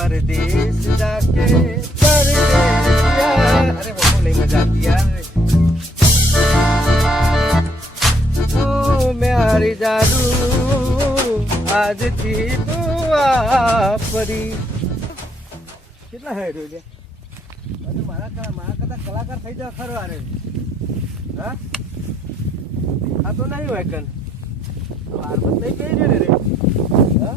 પરદેસિયા અરે બહુ નહીં મજા આવતી યાર. ઓ મેં હારી જાડું આજથી તું આપરી કેટલા હે રહ્યો છે અરે મારા મારા કરતા કલાકાર થઈ જવા ખરો આરે હા? આ તો નહીં હોય કન. હારમત નહીં કહી રહ્યો રે. હા?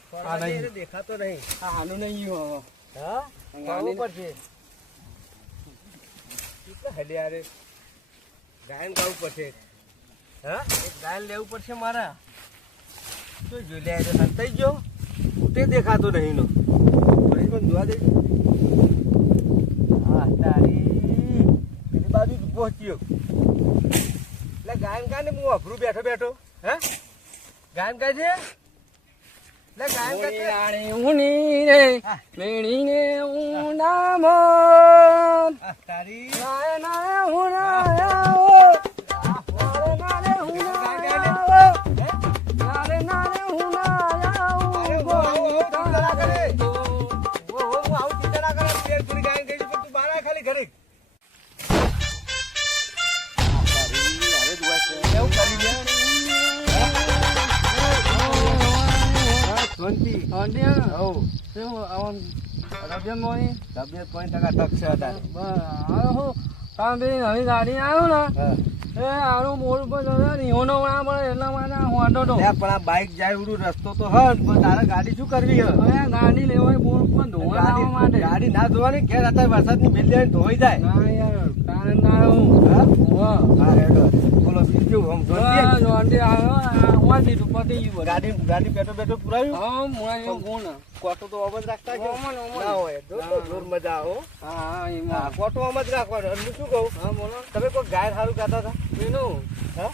દે એને દેખાતો નહીં. હા. ફોડવું પડશે. કેટલા હલે રે ગાયન ગાવું પડશે. હા? એક ગાયન લેવું પડશે મારા. તો જો લે સંતાઈ ગયો. તે દેખાતો નહીં નો પણ પણ જોવા દે હા તારી. પેલી બાજુ પહોંચ્યો એટલે ગાયન ગાય ને હું અઘરું બેઠો બેઠો. હે? ગાયન ગાય છે એટલે ગાયન ગાય છે? આ તારી. હા. શાંતિ હવ તબિયત પોઈન્ટ ટકા ટક છે અત્યારે. ગાડી આવ્યો ને હા. એ આનું મોડ પર રીહોનો ના પડે એટલા માટે હોંડો તો. પણ આ બાઈક જાય રસ્તો તો હન પણ તારે ગાડી શું કરવી હે? હવે ગાડી લેવાય મોડ પર ધોવા માટે. ગાડી ના ધોવાની ઘેર અત્યારે વરસાદની મેલ જાય ધોઈ જાય. ના યાર તારે ના હું? હા? હા બોલો બીજું આમ જોઈ હા, આવ્યો, હોવા દીધું, પતી. ગાડી ગાડી પેટ્રોલ પેટ્રોલ પુરાવ્યું હા, મુળા કોણ? કોટો તો આમ જ રાખતા કે ઓમન. ના હોય જોર મજા આવો હા, એમાં. કોટો આમ જ રાખવાનો હું શું કહું હા, બોલો. તમે કોઈ ગાય સારું ગાતા હતા એનું? હા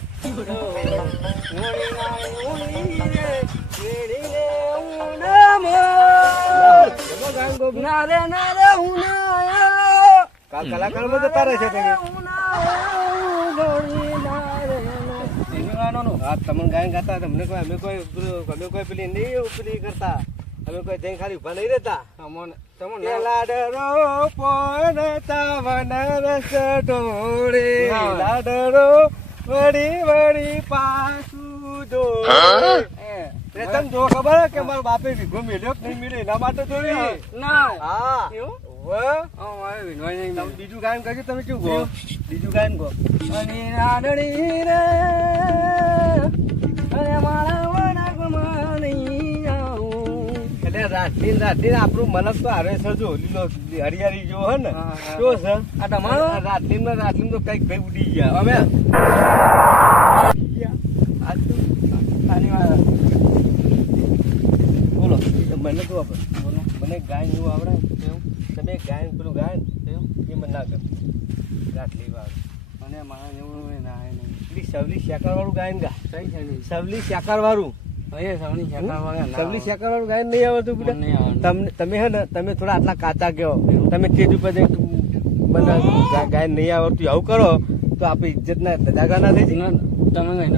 ગોબી. ના રે, ના રે, ના આયો. કાલ કલાકારમાં જતા રહે છે તમે હું ગોળી રે. હા તમને ગાયન ગાતા તમને કોઈ અમે કોઈ પેલું- અમે કોઈ પેલી નહીં પેલી કરતા. અમે કોઈ જઈને ખાલી ઊભા નહીં રહેતા. તમને- તમને લાડરો પોન તાવન રસ ઢોળે. લાડરો વળી વળી પાછું જો એ, તમને જો ખબર કે મારા બાપે વીઘો મેલ્યો કે નહીં મેલ્યો એના માટે જોઈ ના. હા. એવું? તમે મળ્યું. બીજું ગાયન કરજો તમે કેવું ગો બીજું ગાયન ગો અને રાડડી રે. ને રાતની ને આપણું મનક તો હારે છે જો લીલો હરિયાળી જો હે ને. જો. છે? આ તમારો? રાતની ને રાતની તો કંઈક ભાઈ ઉડી ગયા. અમે બોલો મને તો બોલો. મને ગાયન એવું આવડે. એવું તમે ગાયન પેલું ગાયન એવું એ મને ના ગમે. રાતલી વાર અને મારા જેવું ના સવલી શેકર વાળું ગાયન ગા. સવલી શેકર વાળું સવલી. શેકર વાળું ગાયન નહીં આવડતું આવડતું. તમને તમે હે ને તમે થોડા આટલા કાચા કહો તમે તેજ ઉપર ગાયન નહીં આવડતું આવું કરો તો આપણી ઇજ્જત ના દાગા ના થઈ જાય તમે ના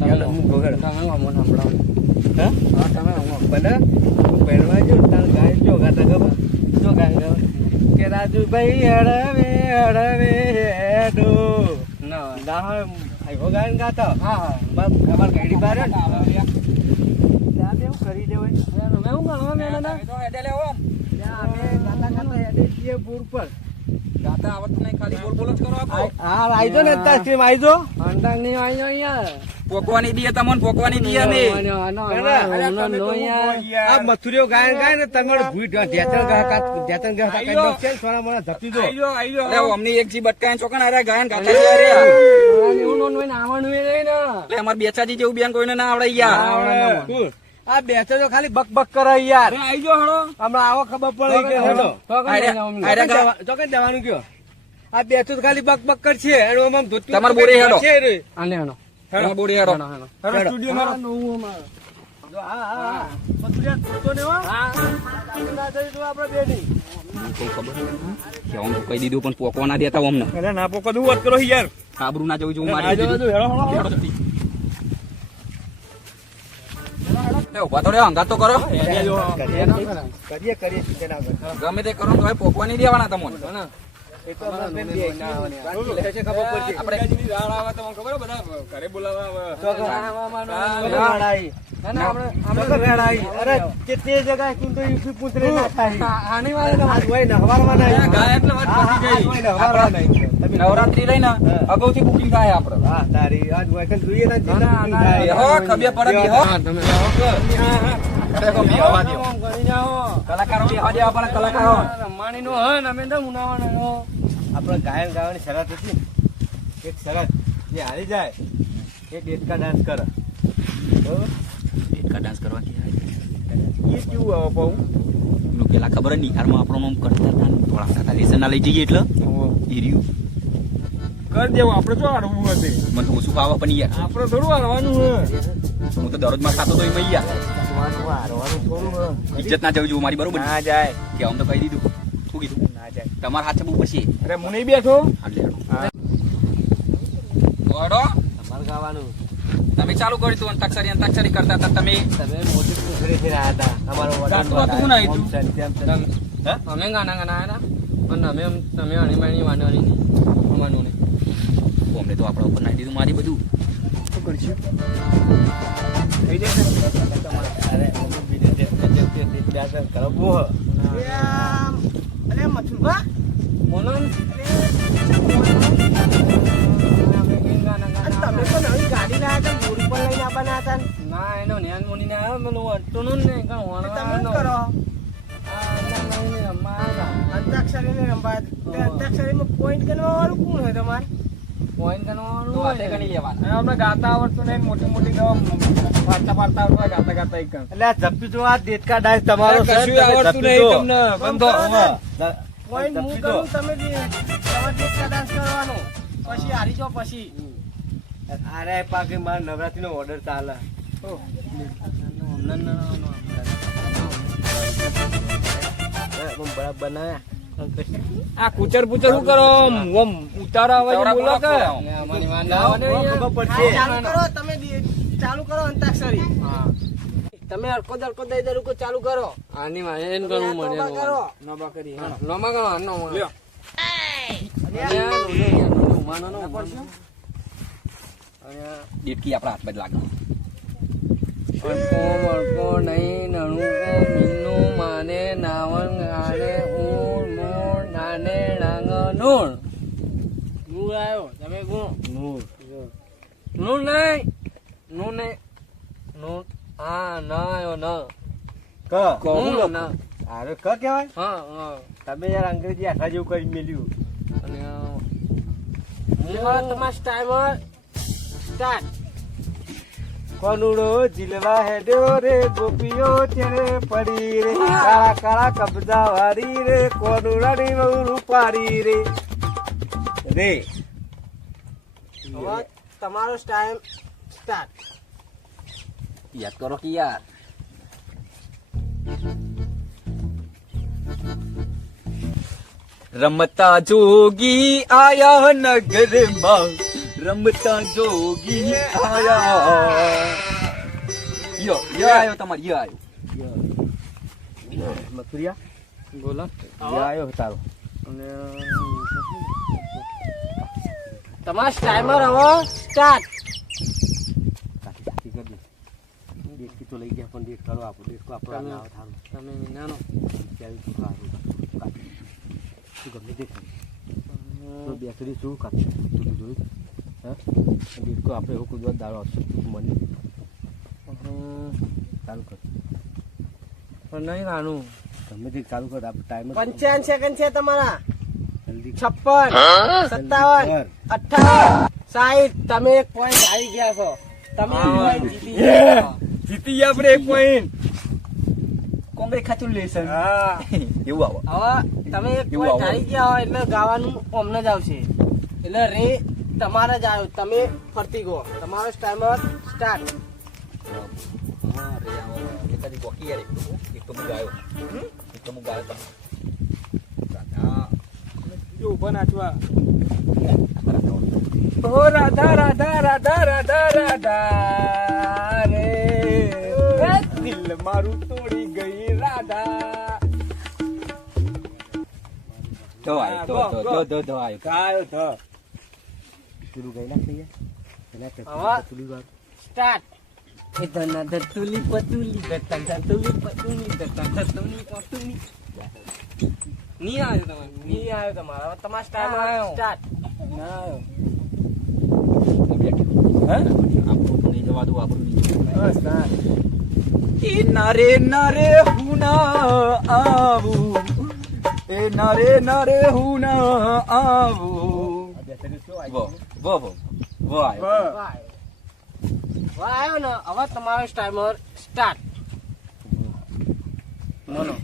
તમે. હું ગોગડ. તમે અમને સંભળાવો. હા હા, તમે હું પહેરવા જો તાર ગાયન જો ગાતા ખબર જો ગાવ કે રાજુભાઈ હળવે હળવે હેડો ના. ના આવ્યો ગાયન ગાતા હા, હા. બસ અમાર ગાડી આવે. ત્યાં બેવું કરી દેવાય તમે હું મેળા ના? ત્યાં અમે ગાતા ગાતા હેડે છીએ પૂર પર આ- હા આઈજો ને અત્યારે સ્ટ્રીમ આઈજો અંડાંગની વાંચો અહીંયા. પોકવાની દીએ તમને પોકવાની દીએ ને. આ મથુરીઓ ગાયન ગાય ને તંગડ ભૂઈ ઢેચણ ગા કા ઢેચણ ગા કા આઈયો. છે સોના મોના ધપી દો. અરે અમને એક જી બટકાય ચોકન અરે ગાયન ગાતા છે અરે એવું નો હોય ને આવણ એ ને. લે અમાર બેચાજી જેવું બેન કોઈને ના આવડે યાર આવડે? આ બેસે તો ખાલી બક બક કરે યાર. આઈ જાઓ હેડો. હમણાં આવો ખબર પડે કે હેડો. આયરા- આયરા ગા- ચોકન જવાનું કયો? આ બેસે તો ખાલી બક બક કરશે. અને આમ ધોતું તમારે બોરે હેડો. છે રે. હેડો. બોરે હેડો. હેડો, સ્ટુડિયો મારો. જો, હા, હા, હા. બધું યાર ધોતો ને હા. ના જઈ તો આપણે બે નહીં. કોઈ ખબર કે કહી દીધું પણ પોકવા ના દેતા અમને. ના પોકવા દઉં વાત કરો યાર. આબરૂ ના જવું છું મારી હેડો, હેડો, હેડો. એ ઊભા તો રહ્યો અંગાત તો કરો કરીએ કરીએ. ગમે તે કરો તો પોકવા નહીં દેવાના તમને. એ તો હમણાં બે બે બાકી લે છે ખબર પડશે. આપણે ગાજીની રાડ આવે તો મને ખબર હે બધા ઘરે બોલાવા આવે. ચોકન. ચોકન રેડ આવી. ચોકન રેડ આવી. અરે કેટલી જગ્યાએ યુપી પૂંછડી ના હા, હા. તમે નવરાત્રી અગાઉથી બુકિંગ થાય આપડે હા, તારી આજ જોઈએ ને, બુકિંગ થાય. બેહો, ખબર પડે, બેહો. ખરેખર બેહવા દ્યો. કલાકારો બેહવા દેવા પડે કલાકારો આપણે ગાયન ગાવાની શરત હતી એક શરત જે હારી જાય એ દેડકા ડાન્સ કરે? ડેડકા ડાન્સ કરવા એ કેવું આવે પાઉં? પેલું ખબર નહીં હારમાં આપણો નામ કરતા હતા થોડા લઈ જઈએ એટલે એ રહ્યું કર દેવું. આપણે શું આડવું હતું મને તો ઓછું ખાવા પણ યાર. આપણે થોડું હારવાનું હે હું તો દરરોજમાં ખાતો તો એમાં યાર. ઇજ્જત ના જવું મારી બરોબર. ના જાય. કે આમ તો કહી દીધું. શું કીધું? ના જાય. તમારા હાથે બહુ પછી. અરે હું નહીં બેઠો? હેડો તમારે ગાવાનું તમે ચાલુ કર્યું હતું અંતાક્ષરી અંતાક્ષરી કરતા હતા તમે. તમે મોટી કુકરી થી રહ્યા હતા. તમારો વડાનો હતું હું નહીં તું. ઓમ શાંતિ, આમ શાંતિ. હે? અમે ગાના ગાના આવ્યા પણ અમે તમે અણી માણી વાનવાની નહીં અમારું અમને તો આપણા ઉપર નાખી દીધું મારી બધું થઈ જશે અરે, અમે બીજે જે- જે- જે- જે- જે ડાન્સ કરો, બહુ હે. બોલો હતા ના એનો ન્યાન મુનીને આવ્યો પેલું અટુનું જ નહીં કાં વણવાનો. આ એમના નવીને રમવા આવ્યા. પોઈન્ટ કરવાનું વાતે હોય. તમારે અમને ગાતા આવડતું નહીં મોટી મોટી પાડતા પાડતા આવડતું ગાતા ગાતા એક એટલે આ દેડકા ડાન્સ તમારો કશું તમે આવડતું નહીં તમને. બંધો. પોઈન્ટ હું. કરું તમે બી તમારે દેડકા ડાન્સ કરવાનો. પછી હારી જાઓ પછી. અરે પાકે મારા નવરાત્રી નો ઓર્ડર ચાલે બરાબર બનાવ્યા. આ કુચર પુચર શું કરો? ઓમ ઉતારા અવાજે બોલો કે. ચાલુ કરો તમે ચાલુ કરો અંતાક્ષરી. તમે અડકો દડકો દઈ દડકો ચાલુ કરો. આની માં એન કરવું મને કરો. નોબા કરી નોમા કરો નો લ્યો. દેડકી આપણા હાથ બદ લાગે. અડકો બડકો નહીં નણુકો મીનું માને નાવણ ગાને નાને ડાંગ નૂણ. નૂર આવ્યો તમે ગુણ નૂર. નૂર નહીં. નૂર નહીં. નૂર આ ન આવ્યો ન. ક. કહું ન ના. અરે ક કહેવાય? હા હા. તમે યાર અંગ્રેજી આખા જેવું કરી મેલ્યું. અને તમારા ટાઈમર સ્ટાર્ટ કોનુડો જીલવા હેડ્યો રે ગોપીઓ તેરે પડી રે કાળા કાળા કબજા વાળી રે કોનુડાની બહુ રૂપારી રે રે હવે તમારો ટાઈમ સ્ટાર્ટ યાદ કરો કે યાર રમતા જોગી આયા નગરમાં રમતા જોગી આયા યો યો આયો તમારે યો આયો. મથુરિયા બોલો. યો આયો તારો. અને તમાર ટાઈમર હવે સ્ટાર્ટ દેખી તો લઈ ગયા પણ દેખ કરો આપો દેખો આપણો તમે- નાનો. ક્યારે તું તું ગમે દેખ બેસરી શું તું તો જોયું. હા? દેખો આપણે એવું કુદરત દાડો આવશે મને. ચાલુ કર. પણ નહીં નાનું તમે તે ચાલુ કર આપણે ટાઈમ પંચાવન સેકન્ડ છે તમારા. છપ્પન સત્તાવન. અઠાવન સાહીઠ. તમે એક પોઈન્ટ આવી ગયા છો. તમે જીતી ગયા જીતી ગયા આપણે એક પોઈન્ટ કોંગ્રેચ્યુલેશન હા. એવું આવો. હવે તમે એક પોઈન્ટ આવી. ગયા હોય એટલે ગાવાનું અમને જ આવશે. એટલે રે તમારે જ આવ્યો. તમે ફરતી ગો. તમારો ટાઈમર સ્ટાર્ટ રાધા રાધા રાધા રાધા રાધા રે. દિલ મારું તોડી ગઈ રાધા. તો આયો તો ગો, તો તો તો તો આયો. ગાયો ધ. પેલું ગઈ ના થઈ હવે સ્ટાર્ટ. એ ધના ધતુલી પતુલી ધતા ધતુલી પતુલી ધતા ધતુલી પતુલી નહીં આવ્યો તમારે નહીં આવ્યો તમારે. તમારા સ્ટાર્ટ ના આવ્યો. બસ ના એ નારે નારે હું આવું. એ નારે નારે હું આવું. વો વો વો વો વાહ આવ્યો ને હવે તમારો ટાઈમર સ્ટાર્ટ બોલો.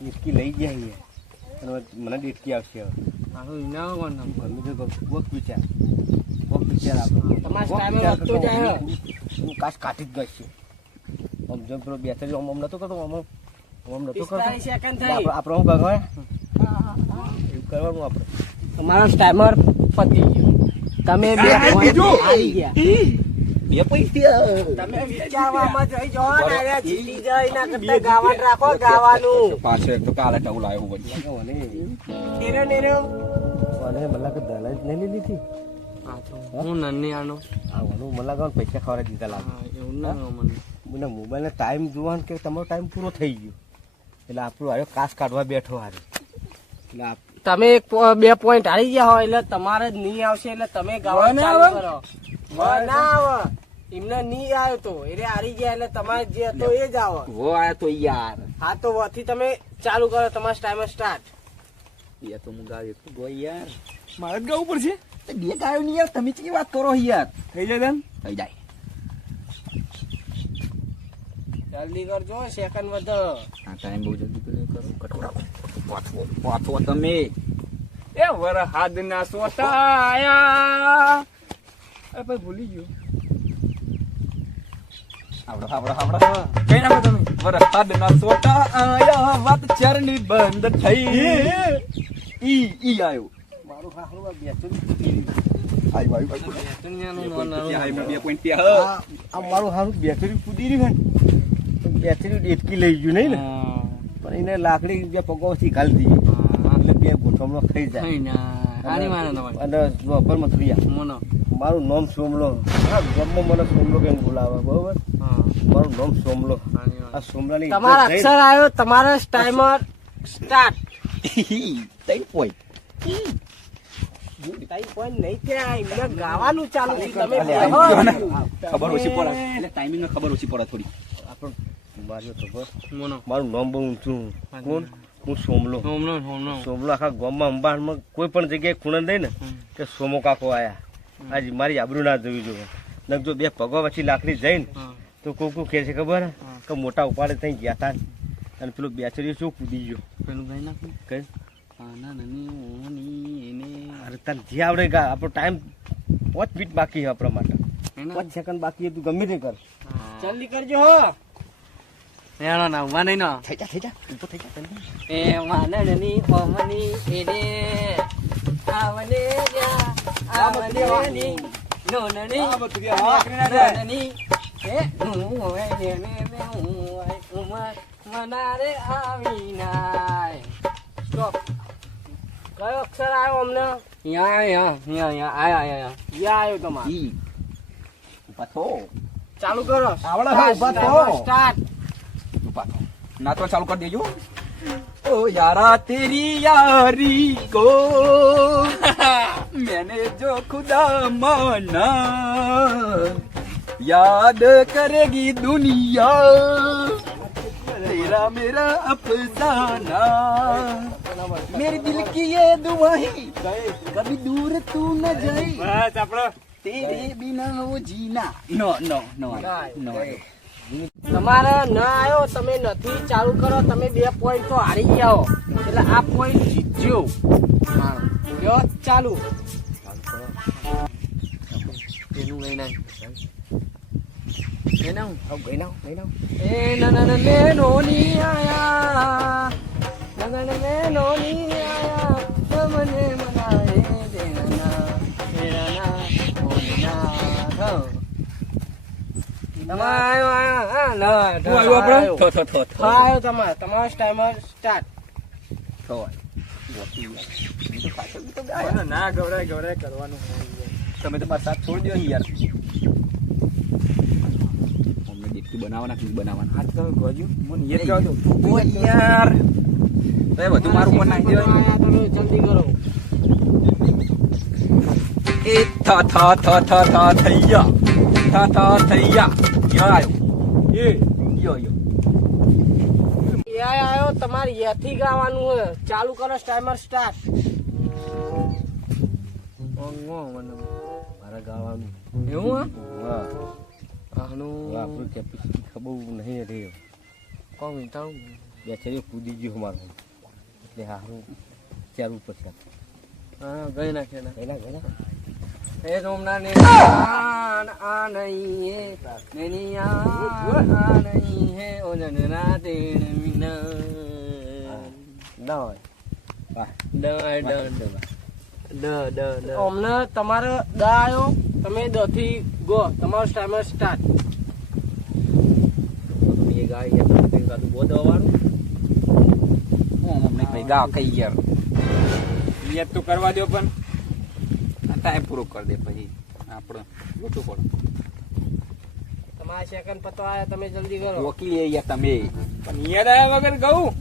ડેટકી લઈ ગયા અને મને ડીટકી આવશે હવે. આનું ઇનામ કોણ તો કોક વિચાર. કોક વિચાર આપણે તમારા ટાઈમર વધતો જાય હું- હું કાશ કાઢી જ ગઈશ આમ જો પેલો બે ત્રણ આમ આમ નતો કરતો આમ આમ નતો કરતો. આપણે કરવાનું આપણે. તમારો ટાઈમર પતી ગયો. તમે બે આવી ગયા. બે પૈસા તમે વિચારવામાં જઈ જો ને અરે જીતી જાય કરતા ગાવાનું રાખો ગાવાનું. પાછળ તો કાલે ટવું લાવ્યો હું મને નેરો નેરો મને મલા કે દલાલ જ નહીં લીધી હું નન્ની આનો. પૈસા ખવડાવી દીધા લાગે. એવું ના મને. મને મોબાઈલને ટાઈમ જોવાનો કે તમારો ટાઈમ પૂરો થઈ ગયો? એટલે આપણું આવ્યો કાસ કાઢવા બેઠો હારે. એટલે આપ તમે એક બે પોઈન્ટ હારી ગયા હોય એટલે તમારે જ નહીં આવશે એટલે તમે ગાવાનું? કરો. વ ના આવે. એમને નહીં આવ્યો તો. એટલે હારી ગયા એટલે તમારે જે હતો એ જ આવે. વો આયા તો યાર. હા તો વથી તમે ચાલુ કરો તમારા ટાઈમે સ્ટાર્ટ એ તો હું ગો યાર. મારે જ ગાવું પડશે. બે ગાયો નહીં યાર તમે કેવી વાત કરો યાર? થઈ જાય તેમ? થઈ જાય. જલ્દી કરજો સેકન્ડ વધો. આ ટાઈમ બહુ જલ્દી પેલું કરો. કટોરા. પાછો પાછો તમે. એ વરહાદ ના સોટા આયા અરે ભાઈ ભૂલી ગયો. આવડો આવડો આવડો કઈ નાખો તમે? વરસાદ ના સોટા આયા વાત ચરણી બંધ થઈ. ઈ ઈ આયો. મારું હારું આ બેસું આયો આયો બે પોઈન્ટ ત્યાં આ આ મારું હારું બેટરી કૂદી રહ્યું બેટરી ડેટકી લઈ ગયું નહીં ને? પણ એને લાકડી બે પગોથી ઘાલી દીધી. એટલે બે ખાઈ જાય. અને જોબર મથુરિયા મારું નામ સોમલો. હા મને સોમલો કેમ બોલાવે બરોબર? મારું નામ સોમલો. આ સોમલાની તમારા અક્ષર આવ્યો તમારો ટાઈમર સ્ટાર્ટ. ત્રણ પોઈન્ટ. ખબર ઓછી પડે. એટલે ટાઈમિંગ ખબર ઓછી પડે થોડી. આપણો માર્યો તો બસ મારું નામ બહુ ઊંચું. કોણ? હું. સોમલો. સોમલો આખા ગામમાં અંબાણમાં કોઈ પણ જગ્યાએ ખૂણા દઈ ને કે સોમો કાકો આયા. આજ મારી આબરૂ ના જોવી. જોઈએ નક જો બે પગો પછી લાકડી જઈને તો કોઈ કોઈ કહે છે ખબર? કે મોટા ઉપાડે ત્યાં ગયા તા. અને પેલો બેચરી શું કૂદી ગયો? કઈ અરે તને જે આવડે ગા આપણો ટાઈમ પાંચ મિનિટ બાકી છે આપણા માટે પાંચ સેકન્ડ બાકી તું ગમે તે કર. જલ્દી કરજો હો. એનો ના ઊભા નહીં ના. થઈ જા થઈ જા. ઊભો થઈ જા એ માનડની ઓમની એને આવને જા આવને નોનની નોનની એ હું હોય જેને મે હું હોય ઉમર મનારે આવી નાય. સ્ટોપ. કયો અક્ષર આવ્યો અમને? યા યા યા યા આયા આયા યા આવ્યો તમારો. ચાલુ કરો. આવડે હે, થો. સ્ટાર્ટ नाचना चालू कर दीजिए ओ यारा तेरी यारी को मैंने जो खुदा माना याद करेगी दुनिया तेरा मेरा अफसाना। मेरे दिल की ये दुआ ही कभी दूर तू न जाए तेरे बिना वो जीना। No no no no, no, no, no, no, no, no તમારે ના આવ્યો તમે નથી ચાલુ કરો તમે બે પોઈન્ટ તો હારી ગયા હો. એટલે આ પોઈન્ટ જીતજો ચાલુ. પેલું આવ લઈ નાખ લઈ નાખ. એ નનન મે નોની આયા. નનન મે નોની આયા. તમને આ ન ના ગવરાય ગવરાય કરવાનું. તમે તો મારા સાથ છોડી દો યાર. અમને બનાવવાના કે બનાવવાના? આજ તો મને યાદ જાવ તો યાર. તો બધું મારું નાખી દેવાય જલ્દી કરો. એ થા થા થા થા થા થઈ ગયા થા થા થઈ ગયા યો આવ્યો એ. યો યો યાય આયો તમારે યાથી ગાવાનું હે ચાલુ કરો ટાઈમર સ્ટાર્ટ. મારા ગાવાનું. એવું વાહ. આનું આપણું કેપેસિટી ખબર નહીં રે. કોણ વિચારું બેચારી કૂદી ગયો મારો. એટલે સારું ચાલવું પડશે હા ગઈ નાખે ના. એ સોમના ને આ નહીં હે! નૈની આ નહીં હે ઓ નનના તેણ મિના ના હોય. ડ. ડ. ડ ડ ડ. ઓમને તમારો દ આયો તમે દ થી ગો. તમારો સ્ટાઈમર સ્ટાર્ટ એ ગાય બહુ હું અમને ભાઈ ગાવ કઈ યાર. યાદ તો કરવા દો પણ. ટાઈમ પૂરો કરી દે પછી આપણે ગોઠવું પડે તમારા સેકન્ડ પતો તમે જલ્દી કરો વકીલ એ તમે પણ યાદ આવ્યા વગર ગયું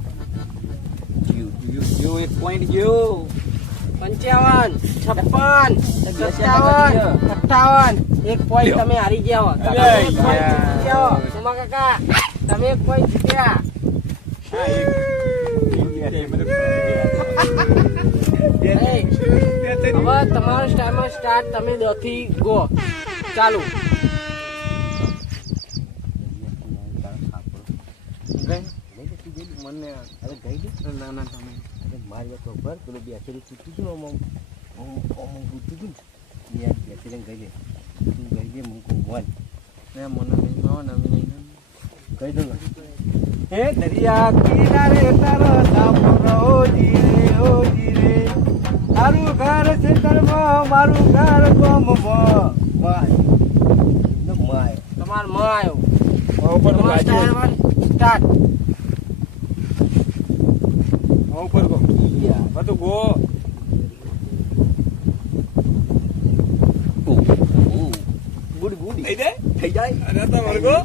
જીવ એક પોઈન્ટ ગયો પંચાવન છપ્પન સત્તાવન અઠાવન એક પોઈન્ટ તમે હારી ગયા હો ગયા. સુમા કાકા તમે એક પોઈન્ટ જીત્યા હવે તમારો સ્ટાર્ટ તમે દ થી ગો. ચાલુ. મને અરે ગઈ ના ના તમે મારી તો ખબર પેલું ગયું આમ આમ આમ આમ કૂદી ગયું ને યાર ગઈ દે તું ગઈ દે મૂકો મોલ મને નહીં માવો ને નહીં. કહી દઉં હે દરિયા કિનારે તારો સાપરો જીરે ઓ જીરે. તારું ઘર છે કર્મ મારું ઘર કોમ માય. માય. તમારો મ આવ્યો ઉપર તો સ્ટાર્ટ ઉપર ગો. બધું ગો ગુડ ગુડ. થઈ જાય? થઈ જાય. અરે તો વર્ગો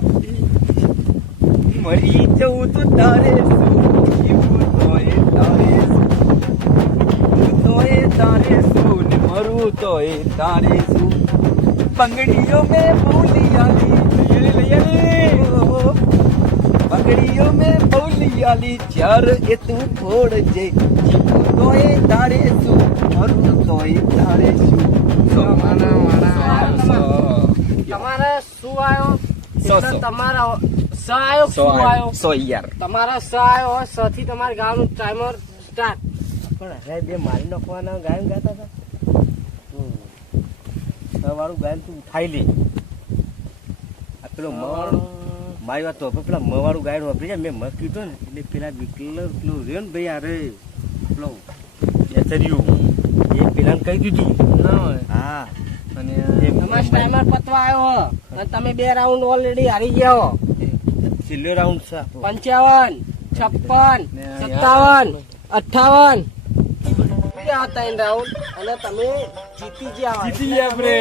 મરી જવું તો તારે શું જીવવું તોય તારે શું? ને મરવું તોય તારે શું? પંગડીઓ મેં આલી. બંગડીઓ મેં બોલી આલી ચાર એ તું ફોડજે જે. તોય તારે શું? મરવું તોય તારે શું. તમારા શું આવ્યો તમારા સ આવ્યો સો શું આવ્યો યાર તમારા સ આવ્યો હોય, સ થી તમારે ગાવાનું ટાઈમર સ્ટાર્ટ પણ હવે બે મારી નાખવાના ગાયન ગાતા હતા. સવારું ગાયન તું ઉઠાઈ લે. આ પેલો મવાળું મારી વાત તો પેલા મવાળું ગાયન વાપરી જાય. મેં મત કીધું ને એટલે પેલા વિકલ પેલો રહ્યો ને ભાઈ અરે પેલો બેચર્યું એ પેલાને કહી દીધું. ના હોય. હા. અને તમારો ટાઈમર પતવા આવ્યો હો. અને તમે બે રાઉન્ડ ઓલરેડી હારી ગયા હો. છેલ્લો રાઉન્ડ છે. પંચાવન છપ્પન સત્તાવન અઠાવન ત્રણ રાઉન્ડ અને તમે જીતી ગયા જીતી ગયા આપણે.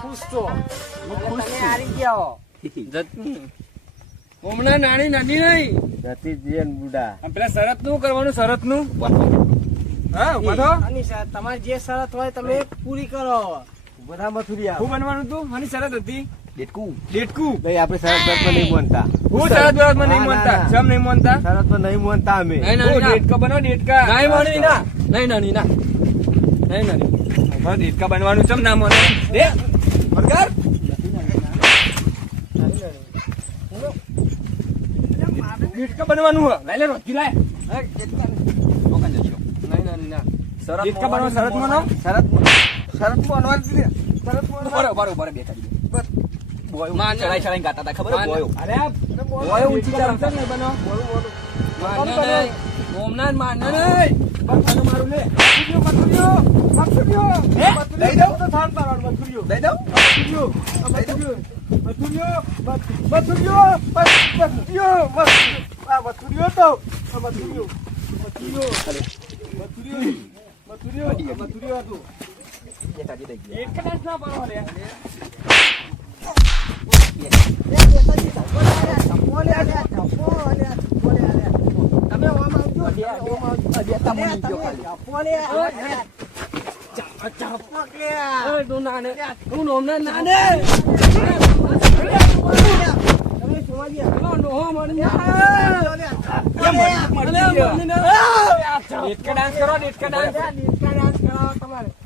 ખુશ છો? તમે હારી ગયા હમણાં નાની નાની નહીં. બુડા. પેલા શરતનું કરવાનું શરતનું તમારી જે શરત હોય તમે પૂરી કરો. બધા મથુરિયા. શું બનવાનું તું? આની શરત હતી. દેખું ડેટકું. ભાઈ આપણે શરત બરતમાં નહીં માનતા. હું શરત બરતમાં નહીં ના, ના, માનતા. જમ નહીં માનતા? શરતમાં નહીં માનતા અમે. નહીં, ડેટકા બનો ડેટકા. નહીં ના. નહીં નાની ના. નહીં નાની. હવે બનવાનું છે ના મને? દે. બનવાનું હે? લાય લે રોજી લાય મોકન જજો શરત દેડકા બનવા શરત માનો શરત શરત માનવા શરત માનવા બરો બરો બરો બસ. બોયો. ચડાઈ ચડાઈ ગાતા હતા ખબર. બોયો. અરે બોયો ઊંચી ચડાવશે ને બનો. માને નહીં. ઓમનાથ માને નહીં. બસ મારું લે. મથુરિયો મથુરિયો હે? લઈ દઉં તો થાન પાડવાનું મથુરિયો દઈ દઉં મથુરિયો મથુરિયો મથુરિયો મથુરિયો મથુરિયો મથુરિયો તો મથુરિયો મથુરિયો મથુરિયો મથુરિયો મથુરિયો હતું. દઈ. એક કદાચ ના પાડો લે. તમે ઓમ આવજો. ઓમ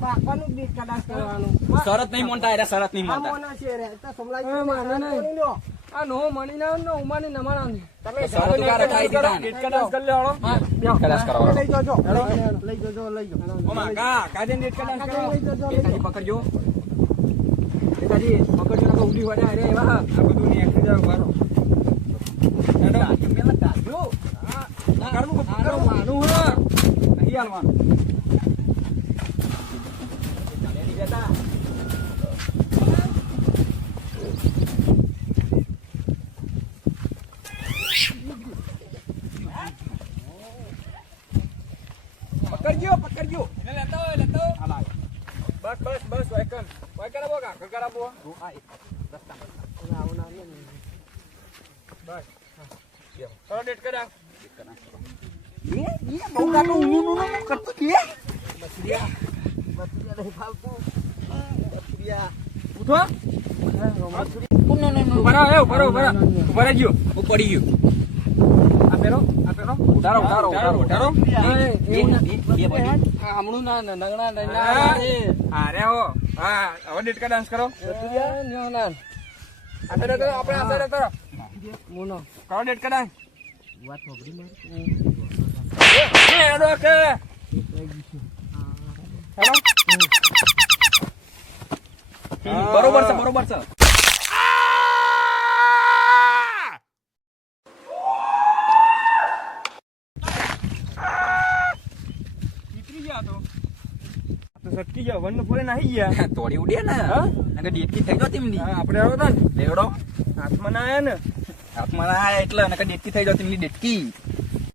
અલે, મળી જાય. દેડકા ડાન્સ કરો દેડકા ડાન્સ શરત નહીં મોનતા. એરા શરત નહીં મોનતા એ માને નહીં. આ ડોહો મળી ના ને ઉમાની નમાણા ને. શરત ઉગાર રખાઈ દીધા ને. દેડકા કરી લે હળો હા, દેડકા ડાન્સ લઈ જજો. લઈ જજો લઈ જજો. ઓમા કા? કાજે દેડકા ડાન્સ કરો એકાજી પકડજો. એકાજી પકડજો નકો ઉડી વડે અરે એવા આ બધું ને એકલી જાવ બારો દાદા મેલા દાદો ના, કરવું માનું હે. નહીં હાલવાનું. ચાલે નહીં બેટા પકડજો પકડજો એને લેતા હોય, લેતા હોય. હાલ આવે. બસ બસ બસ વાયકન વાયકન આપો કા કકર આપો હા એ રસ્તા બસ ચલો ડેટ કરા બહુ ગાટો ઊનું ઊનું કરતો કે ઉઠો એ. હું પડી ગયો. આ પેલો આ પેલો હમણું ના નગણા ના. હા. હો હવે ડેટકા ડાન્સ કરો. આપણે આ કરો. મુનો. કરો ડેટકા ડાન્સ બરોબર છે બરોબર છે નીકળી ગયા તો તો સટકી જાવ વન ફોરે નાહી ગયા. તોડી ઉડે ને. હા? નકર ડેટકી થઈ જતી એમની આપણે આવ્યો હતા ને લેવડો. હાથમાં ના આયા ને. હાથમાં ના આયા એટલે અને ડેટકી થઈ જતી એમની ડેટકી